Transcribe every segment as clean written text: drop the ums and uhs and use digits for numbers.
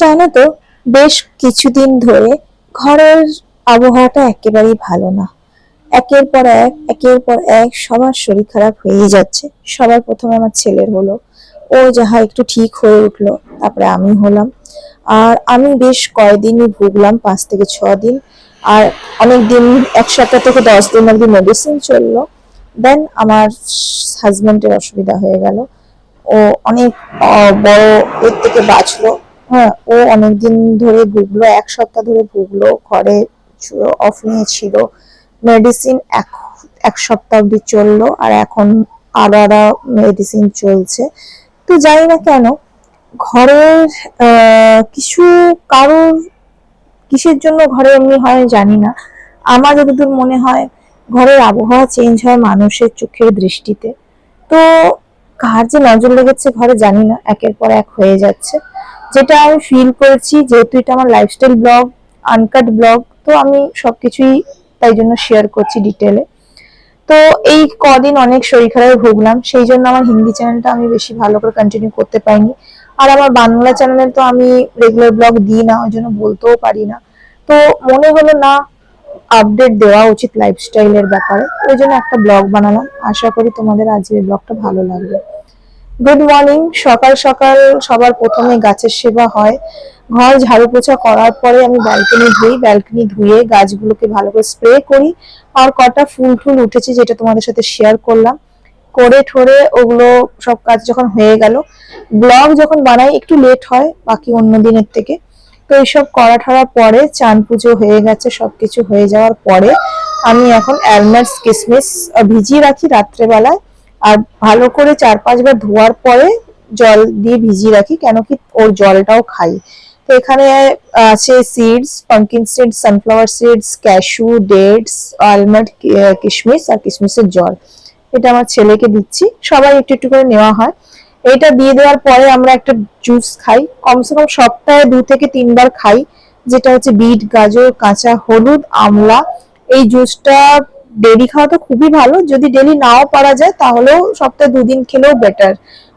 জানো তো, বেশ কিছুদিন ধরে ঘরের আবহাওয়াটা একেবারেই ভালো না। একের পর এক সবার শরীর খারাপ হয়েই যাচ্ছে। সবার প্রথমে আমার ছেলের হলো, ও যাহা একটু ঠিক হয়ে উঠলো, তারপরে আমি হলাম। আর আমি বেশ কয়েকদিনই ভুগলাম, 5 থেকে 6 দিন। আর অনেক দিন, 1 সপ্তাহ থেকে 10 দিন অব্দি মেডিসিন চললো। দেন আমার হাজবেন্ডের অসুবিধা হয়ে গেল। ও অনেক বড় এর থেকে বাঁচলো। হ্যাঁ, ও অনেকদিন ধরে ভুগলো, 1 সপ্তাহ ধরে ভুগলো, ঘরে অফ নিয়েছিল। মেডিসিন এক সপ্তাহ অব্দি চললো, আর এখন আলাদা মেডিসিন চলছে। তো জানি না কেন ঘরের কিছু কারোর কিসের জন্য ঘরে এমনি হয় জানি না। আমার যতদূর মনে হয় ঘরের আবহাওয়া চেঞ্জ হয় মানুষের চোখের দৃষ্টিতে। তো কার যে নজর লেগেছে ঘরে জানি না, একের পর এক হয়ে যাচ্ছে। যেটা আমি ফিল করেছি, যেহেতু এটা আমার লাইফস্টাইল ব্লগ, আনকাট ব্লগ, তো আমি সবকিছুই তাই জন্য শেয়ার করছি ডিটেলে। তো এই কদিন অনেক শরীর খারাপে ভুগলাম, সেই জন্য আমার হিন্দি চ্যানেলটা আমি বেশি ভালো করে কন্টিনিউ করতে পারিনি। আর আমার বাংলা চ্যানেলে তো আমি রেগুলার ব্লগ দিই না, ওই জন্য বলতেও পারি না। তো মনে হলো না, আপডেট দেওয়া উচিত লাইফস্টাইলের ব্যাপারে, ওই জন্য একটা ব্লগ বানালাম। আশা করি তোমাদের আজকের ব্লগটা ভালো লাগবে। Good morning. সকাল সকাল সবার প্রথমে গাছের সেবা হয়। ঘর ঝাড়ু পোছা করার পরে আমি ব্যালকনি ধুয়ে গাছগুলোকে ভালো করে স্প্রে করি। আর কটা ফুল টুল উঠেছে যেটা তোমাদের সাথে শেয়ার করলাম, করে ঠোরে ওগুলো সব কাজ যখন হয়ে গেল, ব্লগ যখন বানাই একটু লেট হয় বাকি অন্য দিনের থেকে। তো এইসব করা ঠরার পরে চান পুজো হয়ে গেছে, সবকিছু হয়ে যাওয়ার পরে আমি এখন অ্যালমন্ডস কিশমিশ ভিজিয়ে রাখি রাত্রেবেলায়। আর ভালো করে 4-5 বার ধোয়ার পরে জল দিয়ে ভিজিয়ে রাখি, কেন কি ওর জলটাও খাই। তো এখানে আছে seeds, pumpkin seeds, sunflower seeds, cashew, dates, almond, কিশমিশ আর কিশমিশের জল। এটা আমার ছেলেকে দিচ্ছি, সবাই একটু একটু করে নেওয়া হয়। এটা দিয়ে দেওয়ার পরে আমরা একটা জুস খাই, কমসে কম সপ্তাহে 2 থেকে 3 বার খাই, যেটা হচ্ছে বিট, গাজর, কাঁচা হলুদ, আমলা। এই জুসটা ডেলি খাওয়া তো খুবই ভালো, যদি ডেলি নাও পারা যায় তাহলেও সপ্তাহে 2 দিন খেলেও বেটার।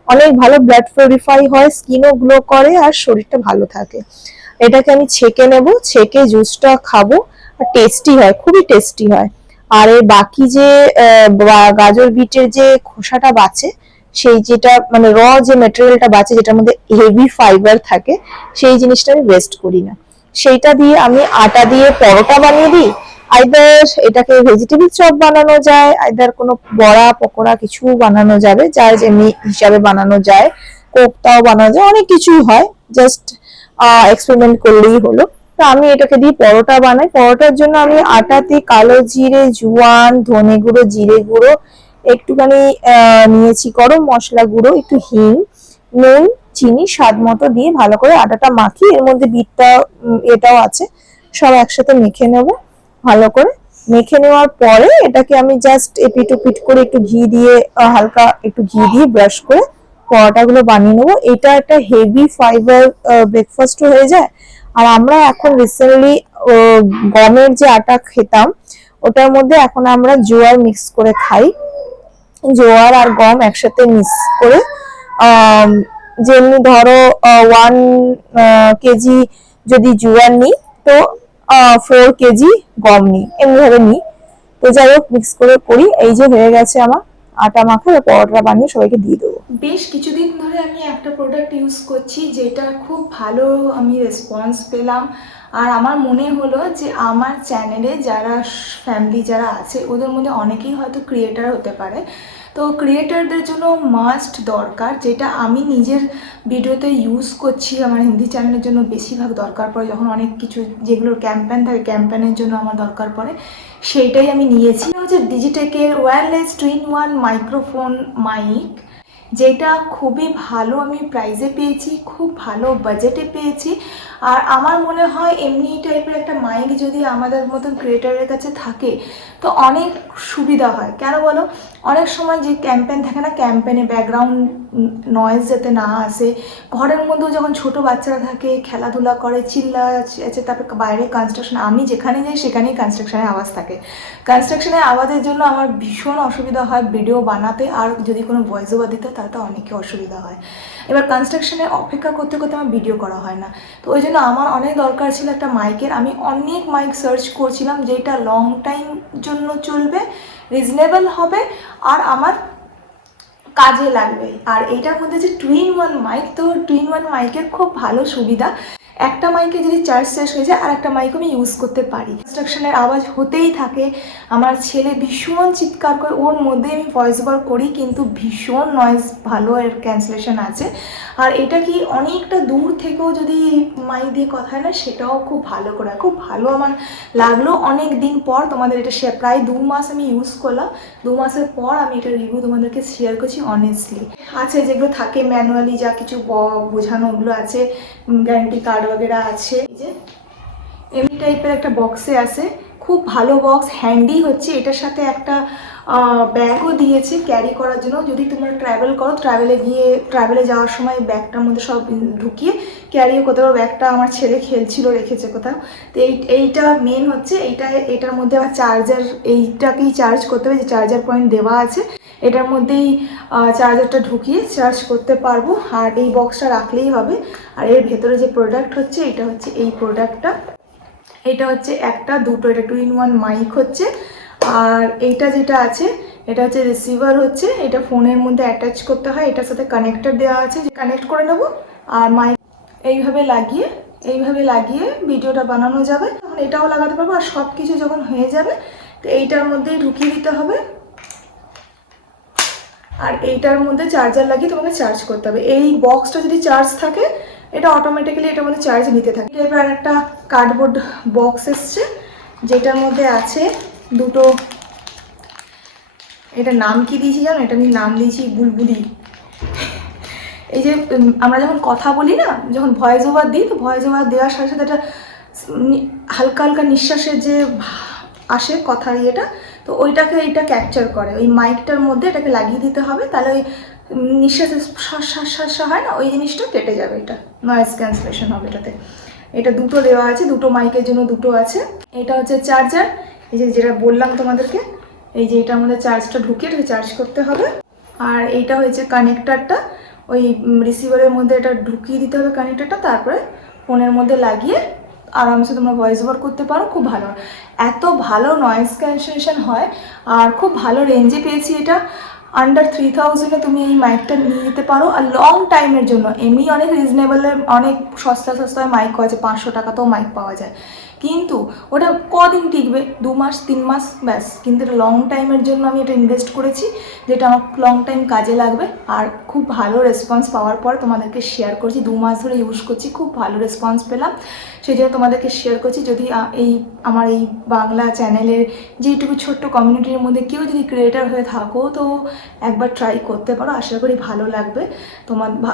অনেক ভালো, ব্লাড পিউরিফাই হয়, স্কিনও গ্লো করে, আর শরীরটা ভালো থাকে। এটাকে আমি ছেঁকে নেব, ছেঁকে জুসটা খাবো। আর টেস্টি হয়, খুবই টেস্টি হয়। আর এর বাকি যে গাজর বিটের যে খোসাটা বাঁচে, সেই যেটা মানে যে মেটেরিয়ালটা বাঁচে, যেটার মধ্যে হেভি ফাইবার থাকে, সেই জিনিসটা আমি ওয়েস্ট করি না। সেইটা দিয়ে আমি আটা দিয়ে পরোটা বানিয়ে দিই। আইদার এটাকে ভেজিটেবল চপ বানানো যায়, আইদার কোনো বড়া পকোড়া কিছু বানানো যাবে, যার যেমনি হিসাবে বানানো যায়। কোপ্তাও বানানো যায়, অনেক কিছুই হয়। জাস্ট এক্সপেরিমেন্ট করলেই হলো। তো আমি এটাকে দিয়ে পরোটা বানাই। পরোটার জন্য আমি আটাতে কালো জিরে, জোয়ান, ধনে গুঁড়ো, জিরে গুঁড়ো, একটুখানি নিয়েছি গরম মশলা গুঁড়ো, একটু হিং, নুন, চিনি স্বাদ মতো দিয়ে ভালো করে আটাটা মাখি। এর মধ্যে বিটটা এটাও আছে, সব একসাথে মেখে নেব। ভালো করে মেখে নেওয়ার পরে এটাকে আমি জাস্ট এপিট ওপিট করে একটু ঘি দিয়ে, হালকা একটু ঘি দিয়ে ব্রাশ করে পরোটাগুলো বানিয়ে নেবো। এটা একটা হেভি ফাইবার ব্রেকফাস্ট হয়ে যায়। আর আমরা এখন রিসেন্টলি গমের যে আটা খেতাম, ওটার মধ্যে এখন আমরা জোয়ার মিক্স করে খাই। জোয়ার আর গম একসাথে মিক্স করে, যেমনি ধরো 1 কেজি যদি জোয়ার নিই, তো 4 কেজি গম নিই, এমনি ভাবে নিই। তো যাই হোক, মিক্স করে করি। এই যে হয়ে গেছে আমার আটা মাখা, পরোটা বানিয়ে সবাইকে দিয়ে দেবো। বেশ কিছুদিন ধরে আমি একটা প্রোডাক্ট ইউজ করছি, যেটা খুব ভালো আমি রেসপন্স পেলাম। আর আমার মনে হলো যে আমার চ্যানেলে যারা ফ্যামিলি যারা আছে, ওদের মধ্যে অনেকেই হয়তো ক্রিয়েটার হতে পারে। তো ক্রিয়েটারদের জন্য মাস্ট দরকার, যেটা আমি নিজের ভিডিওতে ইউজ করছি, আমার হিন্দি চ্যানেলের জন্য বেশিরভাগ দরকার পড়ে, যখন অনেক কিছু যেগুলোর ক্যাম্পেন থাকে, ক্যাম্পেনের জন্য আমার দরকার পড়ে, সেইটাই আমি নিয়েছি। হচ্ছে ডিজিটেকের ওয়্যারলেস 2-in-1 মাইক্রোফোন মাইক, যেটা খুবই ভালো আমি প্রাইসে পেয়েছি, খুব ভালো বাজেটে পেয়েছি। আর আমার মনে হয় এমনি টাইপের একটা মাইক যদি আমাদের মতন ক্রিয়েটারের কাছে থাকে তো অনেক সুবিধা হয়। কেন বলো, অনেক সময় যে ক্যাম্পেন থাকে না, ক্যাম্পেনে ব্যাকগ্রাউন্ড নয়েজ যাতে না আসে, ঘরের মধ্যেও যখন ছোট বাচ্চারা থাকে, খেলাধুলা করে, চিল্লা আছে, তারপর বাইরে কনস্ট্রাকশন, আমি যেখানে যাই সেখানেই কনস্ট্রাকশনের আওয়াজ থাকে। কনস্ট্রাকশনের আওয়াজের জন্য আমার ভীষণ অসুবিধা হয় ভিডিও বানাতে, আর যদি কোনো ভয়েস ওভার দিতে তাতে অনেকই অসুবিধা হয়। এবার কনস্ট্রাকশনে অপেক্ষা করতে করতে আমার ভিডিও করা হয় না, তো ওই জন্য আমার অনেক দরকার ছিল একটা মাইকের। আমি অনেক মাইক সার্চ করছিলাম যেটা লং টাইম জন্য চলবে, রিজনেবল হবে আর আমার কাজে লাগবে। আর এইটার মধ্যে যে টুইন ওয়ান মাইক, তো টুইন ওয়ান মাইকের খুব ভালো সুবিধা, একটা মাইকে যদি চার্জ শেষ হয়ে যায় আর একটা মাইক আমি ইউজ করতে পারি। কনস্ট্রাকশনের আওয়াজ হতেই থাকে, আমার ছেলে ভীষণ চিৎকার করে, ওর মধ্যে আমি ভয়েস ওভার করি কিন্তু ভীষণ নয়েজ, ভালো এর ক্যান্সেলেশন আছে। আর এটা কি অনেকটা দূর থেকেও যদি মাইক দিয়ে কথা হয় না, সেটাও খুব ভালো করে, খুব ভালো আমার লাগলো অনেক দিন পর। তোমাদের এটা প্রায় 2 মাস আমি ইউজ করলাম, 2 মাসের পর আমি এটা রিভিউ তোমাদেরকে শেয়ার করছি অনেস্টলি। আছে যেগুলো থাকে ম্যানুয়ালি যা কিছু বোঝানো, ওগুলো আছে, গ্যারান্টি কার্ড বগেরা আছে। এই যে এমনি টাইপের একটা বক্সে আছে, খুব ভালো বক্স, হ্যান্ডি হচ্ছে। এটার সাথে একটা ব্যাগও দিয়েছে ক্যারি করার জন্য, যদি তোমরা ট্রাভেল করো, ট্রাভেলে যাওয়ার সময় ব্যাগটার মধ্যে সব ঢুকিয়ে ক্যারিও করতে পারো। ব্যাগটা আমার ছেলে খেলছিল, রেখেছে কোথাও। তো এইটা মেন হচ্ছে, এটার মধ্যে আবার চার্জার, এইটাকেই চার্জ করতে হবে, যে চার্জার পয়েন্ট দেওয়া আছে, এটার মধ্যেই চার্জারটা ঢুকিয়ে চার্জ করতে পারবো। আর এই বক্সটা রাখলেই হবে। আর এর ভেতরে যে প্রোডাক্ট হচ্ছে, এটা হচ্ছে এই প্রোডাক্টটা, এটা হচ্ছে একটা দুটো, এটা 2-in-1 মাইক হচ্ছে। আর এইটা যেটা আছে, এটা হচ্ছে রিসিভার হচ্ছে, এটা ফোনের মধ্যে অ্যাটাচ করতে হয়, এটার সাথে কানেক্টর দেওয়া আছে, যে কানেক্ট করে নেবো। আর মাইক এইভাবে লাগিয়ে ভিডিওটা বানানো যাবে। তখন এটাও লাগাতে পারবো। আর সব কিছু যখন হয়ে যাবে, তো এইটার মধ্যেই ঢুকিয়ে দিতে হবে, আর এইটার মধ্যে চার্জার লাগিয়ে তোমাকে চার্জ করতে হবে। এই বক্সটা যদি চার্জ থাকে, এটা অটোমেটিক্যালি এটার মধ্যে চার্জ নিতে থাকে। এবার একটা কার্ডবোর্ড বক্স এসছে, যেটার মধ্যে আছে দুটো, এটা নাম কি দিয়েছি জানো? এটা আমি নাম দিয়েছি বুলবুলি। এই যে আমরা যখন কথা বলি না, যখন ভয়েস ওভার দিই, তো ভয়েস ওভার দেওয়ার সাথে সাথে একটা হালকা হালকা নিঃশ্বাসের যে আসে কথার ইয়েটা, তো ওইটাকে এইটা ক্যাপচার করে। ওই মাইকটার মধ্যে এটাকে লাগিয়ে দিতে হবে, তাহলে ওই নিঃশ্বাসের শ্বাস হয় না, ওই জিনিসটা কেটে যাবে, এটা নয়েজ ক্যান্সেলেশন হবে এটাতে। এটা দুটো দেওয়া আছে, দুটো মাইকের জন্য দুটো আছে। এটা হচ্ছে চার্জার, এই যে যেটা বললাম তোমাদেরকে, এই যে এটার মধ্যে চার্জটা ঢুকিয়ে এটাকে চার্জ করতে হবে। আর এইটা হয়েছে কানেক্টারটা, ওই রিসিভারের মধ্যে এটা ঢুকিয়ে দিতে হবে কানেক্টারটা, তারপরে ফোনের মধ্যে লাগিয়ে আরামসে তোমরা ভয়েস ওভার করতে পারো। খুব ভালো, এত ভালো নয়েজ ক্যান্সেলেশন হয়। আর খুব ভালো রেঞ্জে পেয়েছি এটা, আন্ডার 3000-এ তুমি এই মাইকটা নিয়ে যেতে পারো। আর লং টাইমের জন্য এমনি অনেক রিজনেবলের, অনেক সস্তায় মাইক আছে, 500 টাকাতেও মাইক পাওয়া যায়, কিন্তু ওটা কদিন টিকবে, 2 মাস 3 মাস ব্যাস। কিন্তু এটা লং টাইমের জন্য আমি এটা ইনভেস্ট করেছি, যেটা আমার লং টাইম কাজে লাগবে। আর খুব ভালো রেসপন্স পাওয়ার পর তোমাদেরকে শেয়ার করছি, 2 মাস ধরে ইউজ করছি, খুব ভালো রেসপন্স পেলাম, সেই জন্য তোমাদেরকে শেয়ার করছি। যদি আমার এই বাংলা চ্যানেলের যেটুকু ছোট্ট কমিউনিটির মধ্যে কেউ যদি ক্রিয়েটার হয়ে থাকো, তো একবার ট্রাই করতে পারো, আশা করি ভালো লাগবে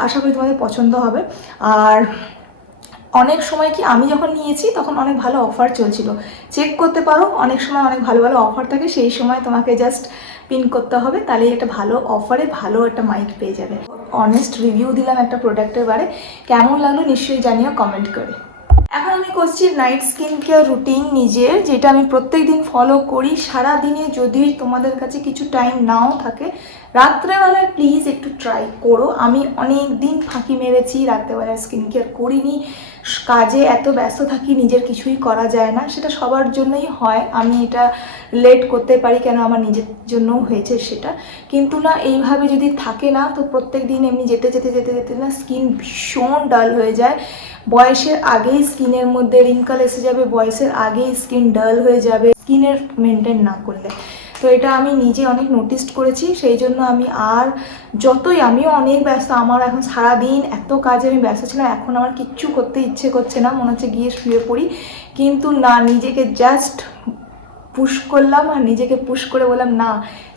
আশা করি তোমাদের পছন্দ হবে। আর অনেক সময় কি, আমি যখন নিয়েছি তখন অনেক ভালো অফার চলছিল, চেক করতে পারো, অনেক সময় অনেক ভালো ভালো অফার থাকে, সেই সময় তোমাকে জাস্ট পিন করতে হবে, তাহলেই একটা ভালো অফারে ভালো একটা মাইক পেয়ে যাবে। অনেস্ট রিভিউ দিলাম একটা প্রোডাক্টের বারে, কেমন লাগলো নিশ্চয়ই জানিও কমেন্ট করে। এখন আমি করছি নাইট স্কিন কেয়ার রুটিন নিজের, যেটা আমি প্রত্যেক দিন ফলো করি। সারা দিনে যদি তোমাদের কাছে কিছু টাইম নাও থাকে, রাত্রেবেলায় প্লিজ একটু ট্রাই করো। আমি অনেক দিন ফাঁকি মেরেছি, রাত্রেবেলায় স্কিন কেয়ার করিনি, কাজে এত ব্যস্ত থাকি, নিজের কিছুই করা যায় না, সেটা সবার জন্যই হয়। আমি এটা রিলেট করতে পারি, কেন আমার নিজের জন্যও হয়েছে সেটা। কিন্তু না, এইভাবে যদি থাকে না, তো প্রত্যেক দিন এমনি যেতে না স্কিন ভীষণ ডাল হয়ে যায়। বয়সের আগেই স্কিনের মধ্যে রিঙ্কল এসে যাবে, বয়সের আগেই স্কিন ডাল হয়ে যাবে স্কিনের মেনটেন না করলে। তো এটা আমি নিজে অনেক নোটিস করেছি, সেই জন্য আমি আর যতই, আমিও অনেক ব্যস্ত, আমার এখন সারাদিন এত কাজে আমি ব্যস্ত ছিলাম, এখন আমার কিচ্ছু করতে ইচ্ছে করছে না, মনে হচ্ছে গিয়ে শুয়ে পড়ি। কিন্তু না, নিজেকে জাস্ট পুশ করলাম, আর নিজেকে পুশ করে বললাম না,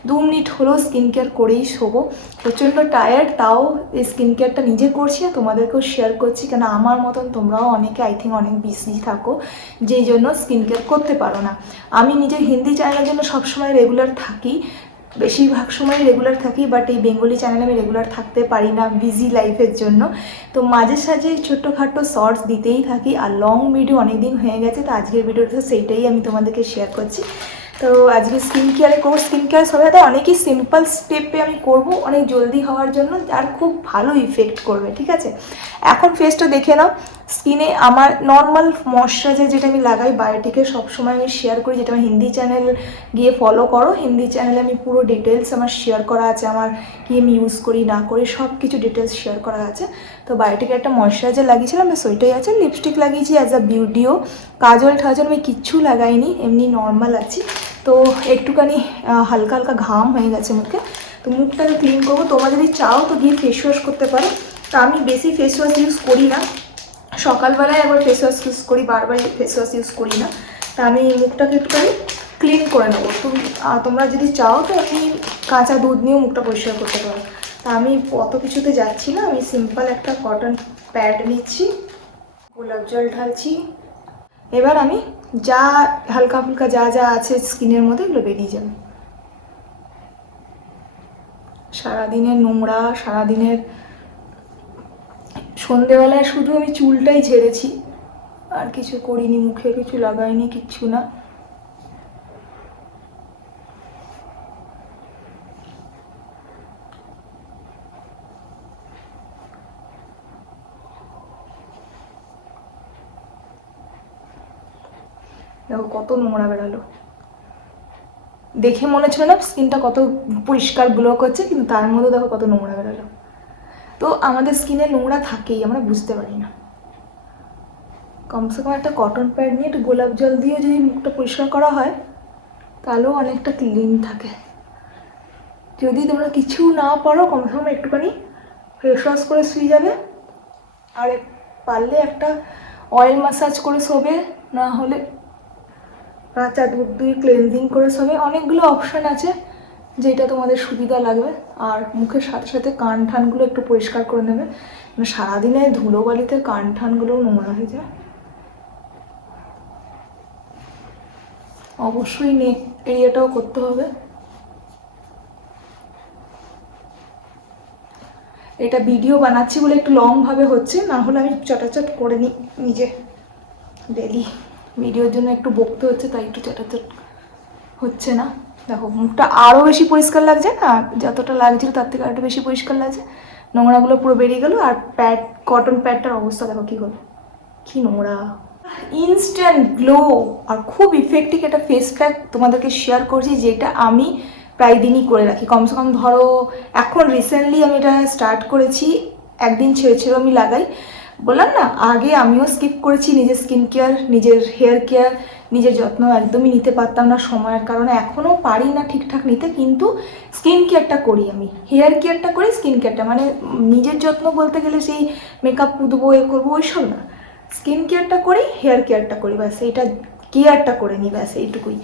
2 মিনিট হলেও স্কিন কেয়ার করেই শোবো। প্রচণ্ড টায়ার্ড, তাও এই স্কিন কেয়ারটা নিজে করছি আর তোমাদেরকেও শেয়ার করছি, কেন আমার মতন তোমরাও অনেকে আই থিঙ্ক অনেক বিজি থাকো, যেই জন্য স্কিন কেয়ার করতে পারো না। আমি নিজের হিন্দি চ্যানেলের জন্য সবসময় রেগুলার থাকি, বেশিরভাগ সময় রেগুলার থাকি, বাট এই বেঙ্গলি চ্যানেলে আমি রেগুলার থাকতে পারি না বিজি লাইফের জন্য। তো মাঝে সাঝে ছোট্টখাটো শর্টস দিতেই থাকি, আর লং ভিডিও অনেক দিন হয়ে গেছে, তো আজকের ভিডিওটা সেইটাই আমি তোমাদেরকে শেয়ার করছি। তো আজকে স্কিন কেয়ারে করবো। স্কিন কেয়ার সবাই অনেকই সিম্পল স্টেপে আমি করব, অনেক জলদি হওয়ার জন্য, আর খুব ভালো ইফেক্ট করবে, ঠিক আছে। এখন ফেসটা দেখে নাও। স্কিনে আমার নর্মাল ময়শ্চারাইজার যেটা আমি লাগাই বায়োটিকের, সবসময় আমি শেয়ার করি, যেটা আমার হিন্দি চ্যানেল গিয়ে ফলো করো। হিন্দি চ্যানেলে আমি পুরো ডিটেলস আমার শেয়ার করা আছে, আমার কি আমি ইউজ করি না করি সব কিছু ডিটেলস শেয়ার করা আছে। তো বায়োটিকের একটা ময়শ্চারাইজার লাগিয়েছিলাম, বেশ ওইটাই আছে। লিপস্টিক লাগিয়েছি অ্যাজ আ বিউটিও, কাজল ঠাজল আমি কিচ্ছু লাগাইনি, এমনি নর্মাল আছি। তো একটুখানি হালকা হালকা ঘাম হয়ে গেছে মুখে, তো মুখটাকে ক্লিন করবো। তোমরা যদি চাও তো গিয়ে ফেস ওয়াশ করতে পারো। তো আমি বেশি ফেস ওয়াশ ইউজ করি না, সকালবেলায় একবার ফেস ওয়াশ ইউজ করি, বারবার ফেস ওয়াশ ইউজ করি না। তা আমি মুখটাকে একটুখানি ক্লিন করে নেবো। তোমরা যদি চাও তো আমি কাঁচা দুধ নিয়েও মুখটা পরিষ্কার করতে পারো। তা আমি অত কিছুতে যাচ্ছি না, আমি সিম্পল একটা কটন প্যাড নিচ্ছি, গোলাপ জল ঢালছি। এবার আমি যা হালকা ফুলকা যা যা আছে স্কিনের মধ্যে এগুলো বেরিয়ে যাবে। সারাদিনের নোংরা, সারাদিনের সন্ধেবেলায় শুধু আমি চুলটাই ঝেড়েছি, আর কিছু করিনি, মুখে কিছু লাগাইনি, কিচ্ছু না। দেখো কত নোংরা বেরালো, দেখে মনে হচ্ছিল না স্কিনটা কত পরিষ্কার গ্লো করছে, কিন্তু তার মধ্যে দেখো কত নোংরা বেরালো। তো আমাদের স্কিনে নোংরা থাকেই, আমরা বুঝতে পারি না। কমসে কম একটা কটন প্যাড নিয়ে একটু গোলাপ জল দিয়ে যদি মুখটা পরিষ্কার করা হয় তাহলেও অনেকটা ক্লিন থাকে। যদি তোমরা কিছু না পারো কমসে কম একটুখানি ফেস ওয়াশ করে শুয়ে যাবে, আর পারলে একটা অয়েল ম্যাসাজ করে শোবে, না হলে কাঁচা দুধ দিয়ে ক্লেনজিং করে শোবে। অনেকগুলো অপশান আছে যেটা তোমাদের সুবিধা লাগবে। আর মুখের সাথে সাথে কান ঠানগুলো একটু পরিষ্কার করে নেবে, মানে সারাদিনে ধুলোবালিতে কান ঠানগুলোও নোংরা হয়ে যায়। অবশ্যই নেক এরিয়াটাও করতে হবে। এটা ভিডিও বানাচ্ছি বলে একটু লংভাবে হচ্ছে, না হলে আমি চটাচট করে নিই নিজে ডেলি। ভিডিওর জন্য একটু বকতে হচ্ছে, তাই একটু চটাচট হচ্ছে না। দেখো মুখটা আরও বেশি পরিষ্কার লাগছে না, যতটা লাগছিল তার থেকে আরেকটু বেশি পরিষ্কার লাগছে। নোংরাগুলো পুরো বেরিয়ে গেলো। আর প্যাড, কটন প্যাডটার অবস্থা দেখো কী হলো, কী নোংরা। ইনস্ট্যান্ট গ্লো আর খুব ইফেক্টিভ একটা ফেস প্যাক তোমাদেরকে শেয়ার করছি, যেটা আমি প্রায় দিনই করে রাখি। কমসে কম ধরো এখন রিসেন্টলি আমি এটা স্টার্ট করেছি, একদিন ছেড়ে ছেড়ে আমি লাগাই। বললাম না আগে আমিও স্কিপ করেছি নিজের স্কিন কেয়ার, নিজের হেয়ার কেয়ার, নিজের যত্ন একদমই নিতে পারতাম না সময়ের কারণে, এখনও পারি না ঠিকঠাক নিতে, কিন্তু স্কিন কেয়ারটা করি আমি, হেয়ার কেয়ারটা করি, স্কিন কেয়ারটা মানে নিজের যত্ন বলতে গেলে সেই মেকআপ পুঁতবো এ করবো ওইসব না, স্কিন কেয়ারটা করি, হেয়ার কেয়ারটা করি, ব্যাস এইটা কেয়ারটা করে নিই, ব্যাস এইটুকুই।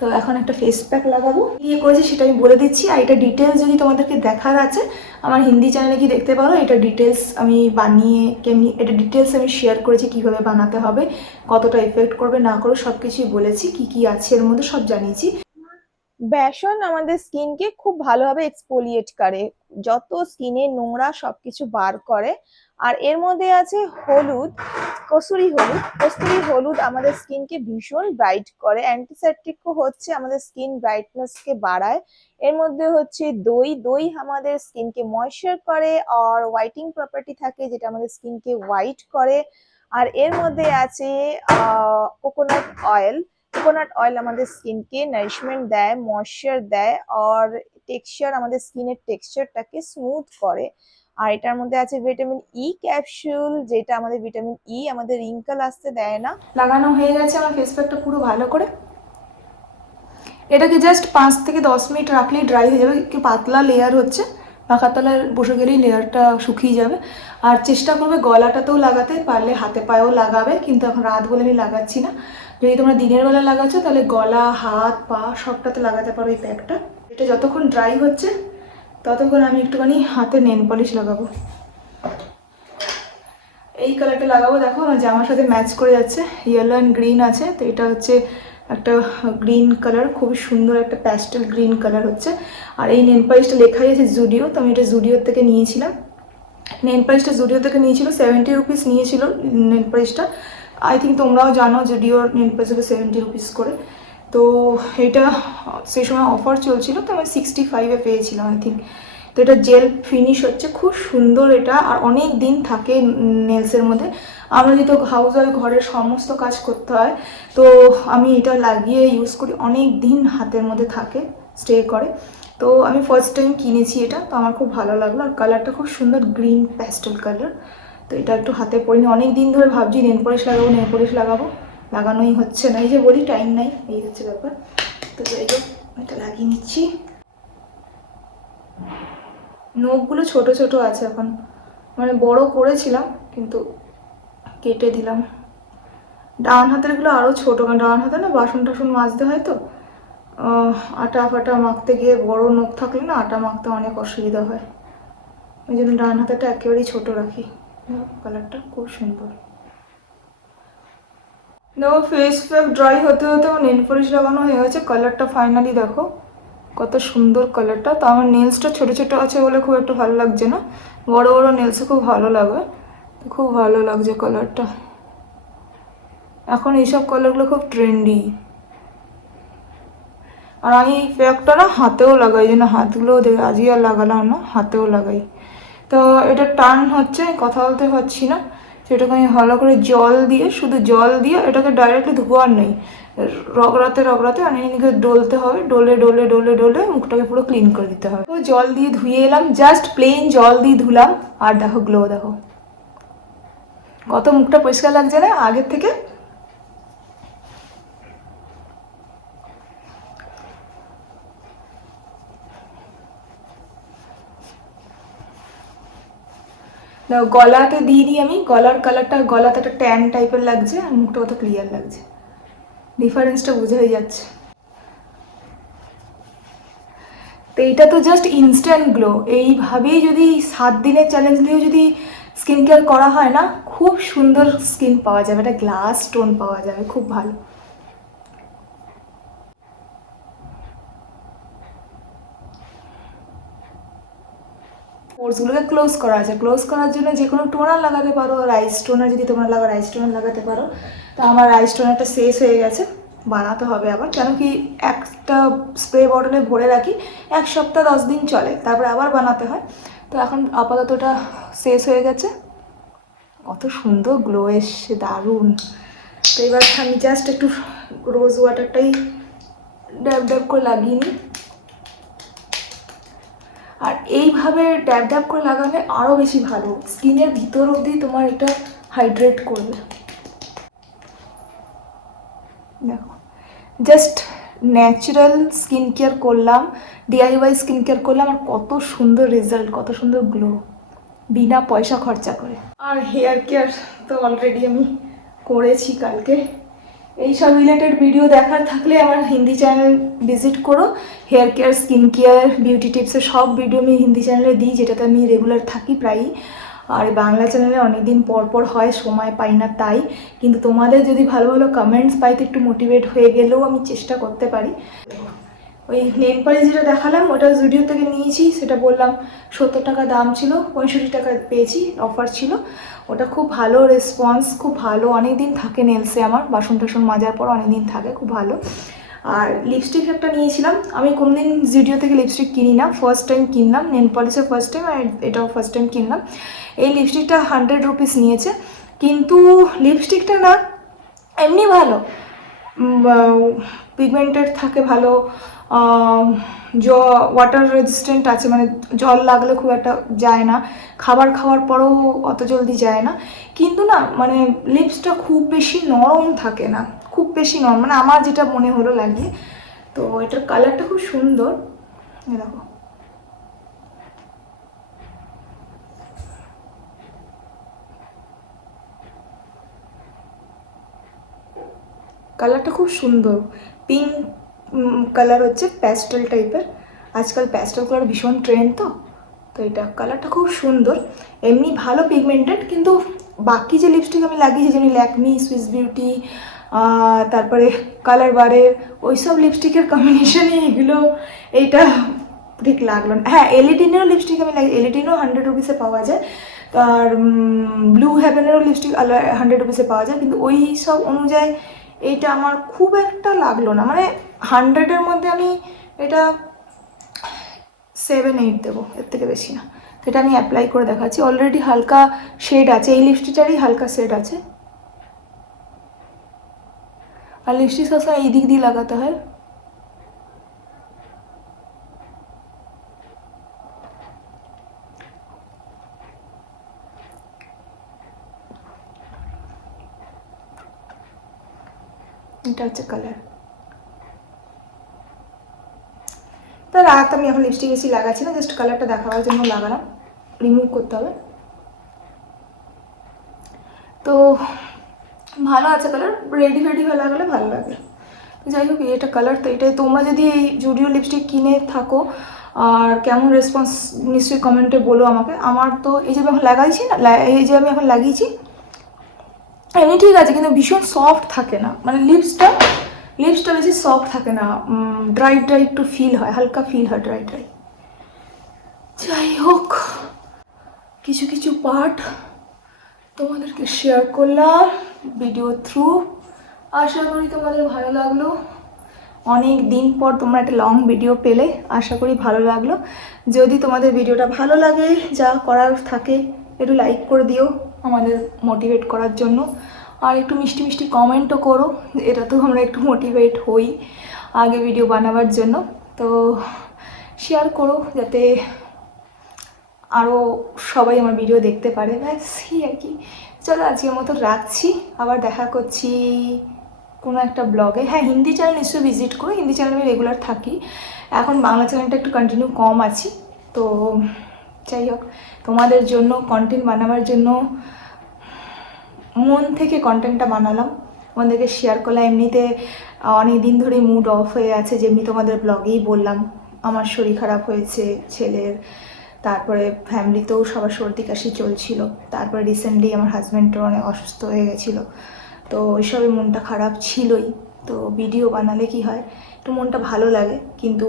তো এখন একটা ফেস প্যাক লাগাবো, কী করেছি সেটা আমি বলে দিচ্ছি। আর এটা ডিটেলস যদি তোমাদেরকে দেখার আছে আমার হিন্দি চ্যানেলে কি দেখতে পারো, এটা ডিটেলস আমি বানিয়ে কেমনি, এটা ডিটেলস আমি শেয়ার করেছি কীভাবে বানাতে হবে, কতটা এফেক্ট করবে না করবে সব কিছুই বলেছি, কি কি আছে এর মধ্যে সব জানিয়েছি। বেসন আমাদের স্কিনকে খুব ভালোভাবে এক্সফোলিয়েট করে, যত স্কিনে নোংরা সবকিছু বার করে। আর এর মধ্যে আছে হলুদ, কস্তুরি হলুদ আমাদের স্কিনকে ভীষণ ব্রাইট করে। অ্যান্টিসেপটিকও হচ্ছে আমাদের স্কিন ব্রাইটনেসকে বাড়ায়। এর মধ্যে হচ্ছে দই, দই আমাদের স্কিনকে ময়েশ্চার করে, আর হোয়াইটিং প্রপার্টি থাকে যেটা আমাদের স্কিনকে হোয়াইট করে। আর এর মধ্যে আছে কোকোনাট অয়েল, কোকোনাট অয়েল আমাদের স্কিনকে নারিশমেন্ট দেয়, ময়েশ্চার দেয়, আর টেক্সচার আমাদের স্কিনের টেক্সচারটাকে স্মুথ করে। আর এটার মধ্যে আছে ভিটামিন ই ক্যাপসুল, যেটা আমাদের ভিটামিন ই আমাদের রিঙ্কেল আসতে দেয় না। লাগানো হয়ে গেছে আমার ফেস প্যাকটা পুরো ভালো করে। এটাকে জাস্ট 5 থেকে 10 মিনিট রাখলেই ড্রাই হয়ে যাবে, একটু পাতলা লেয়ার হচ্ছে, পাখার তলায় বসে গেলেই লেয়ারটা শুকিয়ে যাবে। আর চেষ্টা করবে গলাটাতেও লাগাতে, পারলে হাতে পায়েও লাগাবে, কিন্তু এখন রাত বলে আমি লাগাচ্ছি না। যদি তোমরা দিনের বেলা লাগাচ্ছ তাহলে গলা, হাত, পা সবটাতে লাগাতে পারো এই প্যাকটা। এটা যতক্ষণ ড্রাই হচ্ছে ততক্ষণ আমি একটুখানি হাতে নেল পলিশ লাগাবো। এই কালারটা লাগাবো, দেখো আমার জামার সাথে ম্যাচ করে যাচ্ছে, ইয়েলো অ্যান্ড গ্রিন আছে। তো এটা হচ্ছে একটা গ্রিন কালার, খুবই সুন্দর একটা প্যাস্টেল গ্রিন কালার হচ্ছে। আর এই নেল পালিশটা লেখাই আছে জুডিও, তো আমি এটা জুডিওর থেকে নিয়েছিলাম। নেল পালিশটা জুডিও থেকে নিয়েছিল, 70 রুপিস নিয়েছিল নেল পালিশটা। আই থিঙ্ক তোমরাও জানো জুডিওর নেল পালিশ 70 রুপিস করে। তো এটা সেই সময় অফার চলছিল, তো আমি 65-এ পেয়েছিলাম আই থিঙ্ক। তো এটা জেল ফিনিশ হচ্ছে, খুব সুন্দর এটা, আর অনেক দিন থাকে নেলসের মধ্যে। আমরা যেহেতু হাউস ওয়াইফ, ঘরের সমস্ত কাজ করতে হয়, তো আমি এটা লাগিয়ে ইউজ করি, অনেক দিন হাতের মধ্যে থাকে, স্টে করে। তো আমি ফার্স্ট টাইম কিনেছি এটা, তো আমার খুব ভালো লাগলো, আর কালারটা খুব সুন্দর, গ্রিন প্যাস্টেল কালার। তো এটা একটু হাতে পরিনি, অনেক দিন ধরে ভাবছি নেল পলিশ লাগাবো, নেল পলিশ লাগাবো, লাগানোই হচ্ছে না, এই যে বলি টাইম নাই, এই হচ্ছে ব্যাপার। তো যাই হোক, এটা লাগিয়ে নিচ্ছি। নখগুলো ছোট ছোট আছে এখন, মানে বড় করেছিলাম কিন্তু কেটে দিলাম। ডান হাতের গুলো আরও ছোটো, কারণ ডান হাতে না বাসন টাসন মাজতে হয়, তো আটা ফাটা মাখতে গিয়ে বড় নখ থাকলে না আটা মাখতে অনেক অসুবিধা হয়, ওই জন্য ডান হাতেরটা একেবারেই ছোটো রাখি। কালারটা খুব সুন্দর। দেখো ফেস প্যাক ড্রাই হতে হতে আমার নেল পলিশ লাগানো হয়ে গেছে, কালারটা ফাইনালি দেখো কত সুন্দর কালারটা। তো আমার নেলসটা ছোটো ছোটো আছে বলে খুব একটা ভালো লাগছে না, বড় বড় নেলসে খুব ভালো লাগে, খুব ভালো লাগছে কালারটা। এখন এইসব কালারগুলো খুব ট্রেন্ডি। আর আমি এই প্যাকটা না হাতেও লাগাই, যেন হাতগুলো আজই আর লাগালাম না, হাতেও লাগাই। তো এটা টান হচ্ছে, কথা বলতে পারছি না, সেটাকে আমি ভালো করে জল দিয়ে, শুধু জল দিয়ে, এটাকে ডাইরেক্টলি ধোয়ার নেই, রগড়াতে রগড়াতে অনেকদিকে ডলতে হবে, ডলে ডলে ডলে ডলে মুখটাকে পুরো ক্লিন করে দিতে হবে। তো জল দিয়ে ধুয়ে এলাম, জাস্ট প্লেন জল দিয়ে ধুলাম, আর দেখো গ্লো দেখো কত মুখটা পরিষ্কার লাগছে না আগের থেকে। গলাতে দিয়ে দিই আমি, গলার কালারটা, গলাতে একটা ট্যান টাইপের লাগছে, আর মুখটা কত ক্লিয়ার লাগছে, ডিফারেন্সটা বোঝাই যাচ্ছে। তো এইটা তো জাস্ট ইনস্ট্যান্ট গ্লো, এইভাবেই যদি 7 দিনের চ্যালেঞ্জ নিয়েও যদি স্কিন কেয়ার করা হয় না, খুব সুন্দর স্কিন পাওয়া যাবে, একটা গ্লাস টোন পাওয়া যাবে, খুব ভালো। পোর্সগুলোকে ক্লোজ করা আছে, ক্লোজ করার জন্য যে কোনো টোনার লাগাতে পারো, রাইস টোনার যদি তোমরা লাগাও রাইস টোনার লাগাতে পারো। তো আমার রাইস টোনারটা শেষ হয়ে গেছে, বানাতে হবে আবার, কেন কি একটা স্প্রে বটলে ভরে রাখি, 1 সপ্তাহ 10 দিন চলে, তারপরে আবার বানাতে হয়। তো এখন আপাতত ওটা শেষ হয়ে গেছে, কত সুন্দর গ্লো এসছে, দারুণ। তো এবার আমি জাস্ট একটু রোজ ওয়াটারটাই ড্যাব ড্যাব করে লাগিয়ে নিই, আর এইভাবে ড্যাব ড্যাব করে লাগালে আরও বেশি ভালো, স্কিনের ভিতর অবধি তোমার এটা হাইড্রেট করবে। দেখো জাস্ট ন্যাচারাল স্কিন কেয়ার করলাম, ডিআইওয়াই স্কিন কেয়ার করলাম, আর কত সুন্দর রেজাল্ট, কত সুন্দর গ্লো, বিনা পয়সা খরচা করে। আর হেয়ার কেয়ার তো অলরেডি আমি করেছি কালকে। এই সব রিলেটেড ভিডিও দেখার থাকলে আমার হিন্দি চ্যানেল ভিজিট করো, hair care, skin care, beauty টিপসের সব ভিডিও আমি হিন্দি চ্যানেলে দিই, যেটাতে আমি রেগুলার থাকি প্রায়ই। আর বাংলা চ্যানেলে অনেকদিন পর পর হয়, সময় পাই না তাই, কিন্তু তোমাদের যদি ভালো ভালো কমেন্টস পাই তো একটু মোটিভেট হয়ে গেলেও আমি চেষ্টা করতে পারি। ওই নেল পলিশ যেটা দেখালাম ওটা জুডিও থেকে নিয়েছি, সেটা বললাম 70 টাকা দাম ছিল, 65 টাকা পেয়েছি, অফার ছিল। ওটা খুব ভালো রেসপন্স, খুব ভালো, অনেক দিন থাকে নেলসে, আমার বাসন টাসন মাজার পর অনেক দিন থাকে, খুব ভালো। আর লিপস্টিক একটা নিয়েছিলাম, আমি কোনোদিন জুডিও থেকে লিপস্টিক কিনি না, ফার্স্ট টাইম কিনলাম, নেল পলিশের ফার্স্ট টাইম, আর এটাও ফার্স্ট টাইম কিনলাম। এই লিপস্টিকটা 100 রুপিস নিয়েছে, কিন্তু লিপস্টিকটা না এমনি ভালো, পিগমেন্টেড থাকে ভালো, ওয়াটার রেজিস্ট্যান্ট আছে, মানে জল লাগলে খুব একটা যায় না, খাবার খাওয়ার পরেও অত জলদি যায় না, কিন্তু না মানে লিপসটা খুব বেশি নরম থাকে না, খুব বেশি নরম, মানে আমার যেটা মনে হলো লাগিয়ে। তো এটার কালারটা খুব সুন্দর, দেখো কালারটা খুব সুন্দর, পিঙ্ক কালার হচ্ছে, প্যাস্টেল টাইপের, আজকাল প্যাস্টেল কালার ভীষণ ট্রেন্ড। তো তো এটা কালারটা খুব সুন্দর, এমনি ভালো পিগমেন্টেড, কিন্তু বাকি যে লিপস্টিক আমি লাগিয়েছি, যেমন ল্যাকমি, সুইস বিউটি, তারপরে কালার বারের, ওই সব লিপস্টিকের কম্বিনেশনে এগুলো এইটা ঠিক লাগলো না। হ্যাঁ, এলিটিনেরও লিপস্টিক আমি লাগি, এলিটিনও 100 রুপিসে পাওয়া যায়, আর ব্লু হেভেনেরও লিপস্টিক 100 রুপিসে পাওয়া যায়, কিন্তু ওই সব অনুযায়ী এইটা আমার খুব একটা লাগলো না, মানে 100-এর মধ্যে আমি এটা 7-8 দেবো, এর থেকে বেশি না। তো এটা আমি অ্যাপ্লাই করে দেখাচ্ছি। অলরেডি হালকা শেড আছে, এই লিপস্টিকটারই হালকা শেড আছে। আর লিপস্টিক সবসময় এই দিক দিয়ে লাগাতে হয়। এটা হচ্ছে কালার। তো রাত আমি এখন লিপস্টিক বেশি লাগাচ্ছি না, জাস্ট কালারটা দেখাবার জন্য লাগালাম, রিমুভ করতে হবে। তো ভালো আছে কালার, রেডি হয়ে লাগালে ভালো লাগে। যাই হোক, এটা কালার তো এটাই। তোমরা যদি এই জুডিও লিপস্টিক কিনে থাকো আর কেমন রেসপন্স নিশ্চয়ই কমেন্টে বলো আমাকে। আমার তো এই যে আমি এখন লাগাইছি না, এই যে আমি এখন লাগিয়েছি, এমনি ঠিক আছে, কিন্তু ভীষণ সফট থাকে না, মানে লিপসটা বেশি সফট থাকে না, ড্রাই একটু ফিল হয়, হালকা ফিল হয় ড্রাই। যাই হোক, কিছু পার্ট তোমাদেরকে শেয়ার করলাম ভিডিও থ্রু। আশা করি তোমাদের ভালো লাগলো। অনেক দিন পর তোমরা একটা লং ভিডিও পেলে, আশা করি ভালো লাগলো। যদি তোমাদের ভিডিওটা ভালো লাগে, যা করার থাকে একটু লাইক করে দিও আমাদের মোটিভেট করার জন্য, আর একটু মিষ্টি কমেন্টও করো, এটাতেও আমরা একটু মোটিভেট হই আগে ভিডিও বানাবার জন্য। তো শেয়ার করো যাতে আরও সবাই আমার ভিডিও দেখতে পারে, ব্যাস এই আর কি। চলো আজকের মতো রাখছি, আবার দেখা করছি কোনো একটা ব্লগে। হ্যাঁ, হিন্দি চ্যানেল নিশ্চয়ই ভিজিট করো, হিন্দি চ্যানেলে আমি রেগুলার থাকি। এখন বাংলা চ্যানেলটা একটু কন্টিনিউ কম আছি। তো যাই হোক, তোমাদের জন্য কন্টেন্ট বানাবার জন্য মন থেকে কন্টেন্টটা বানালাম, তোমাদেরকে শেয়ার করলাম। এমনিতে অনেক দিন ধরে মুড অফ হয়ে আছে, যেমনি তোমাদের ব্লগেই বললাম, আমার শরীর খারাপ হয়েছে ছেলের, তারপরে ফ্যামিলিতেও সবার সর্দি কাশি চলছিল, তারপরে রিসেন্টলি আমার হাজব্যান্ডও অনেক অসুস্থ হয়ে গেছিলো। তো ওইসবে মনটা খারাপ ছিলই। তো ভিডিও বানালে কি হয়, একটু মনটা ভালো লাগে, কিন্তু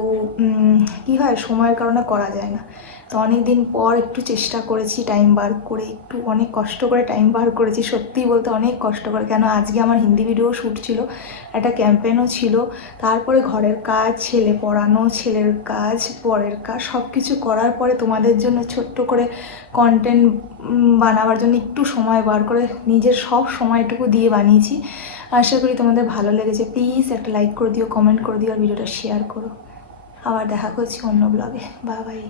কি হয়, সময়ের কারণে করা যায় না। তো অনেক দিন পর একটু চেষ্টা করেছি টাইম বার করে, একটু অনেক কষ্ট করে টাইম বার করেছি, সত্যিই বলতে অনেক কষ্ট করে। কেন, আজকে আমার হিন্দি ভিডিও শ্যুট ছিল, একটা ক্যাম্পেনও ছিল, তারপরে ঘরের কাজ, ছেলে পড়ানো, ছেলের কাজ, পরের কাজ, সব কিছু করার পরে তোমাদের জন্য ছোট্ট করে কন্টেন্ট বানাবার জন্য একটু সময় বার করে নিজের সব সময়টুকু দিয়ে বানিয়েছি। আশা করি তোমাদের ভালো লেগেছে। প্লিজ একটা লাইক করে দিও, কমেন্ট করে দিও, আর ভিডিওটা শেয়ার করো। আবার দেখা করছি অন্য ব্লগে। Bye bye.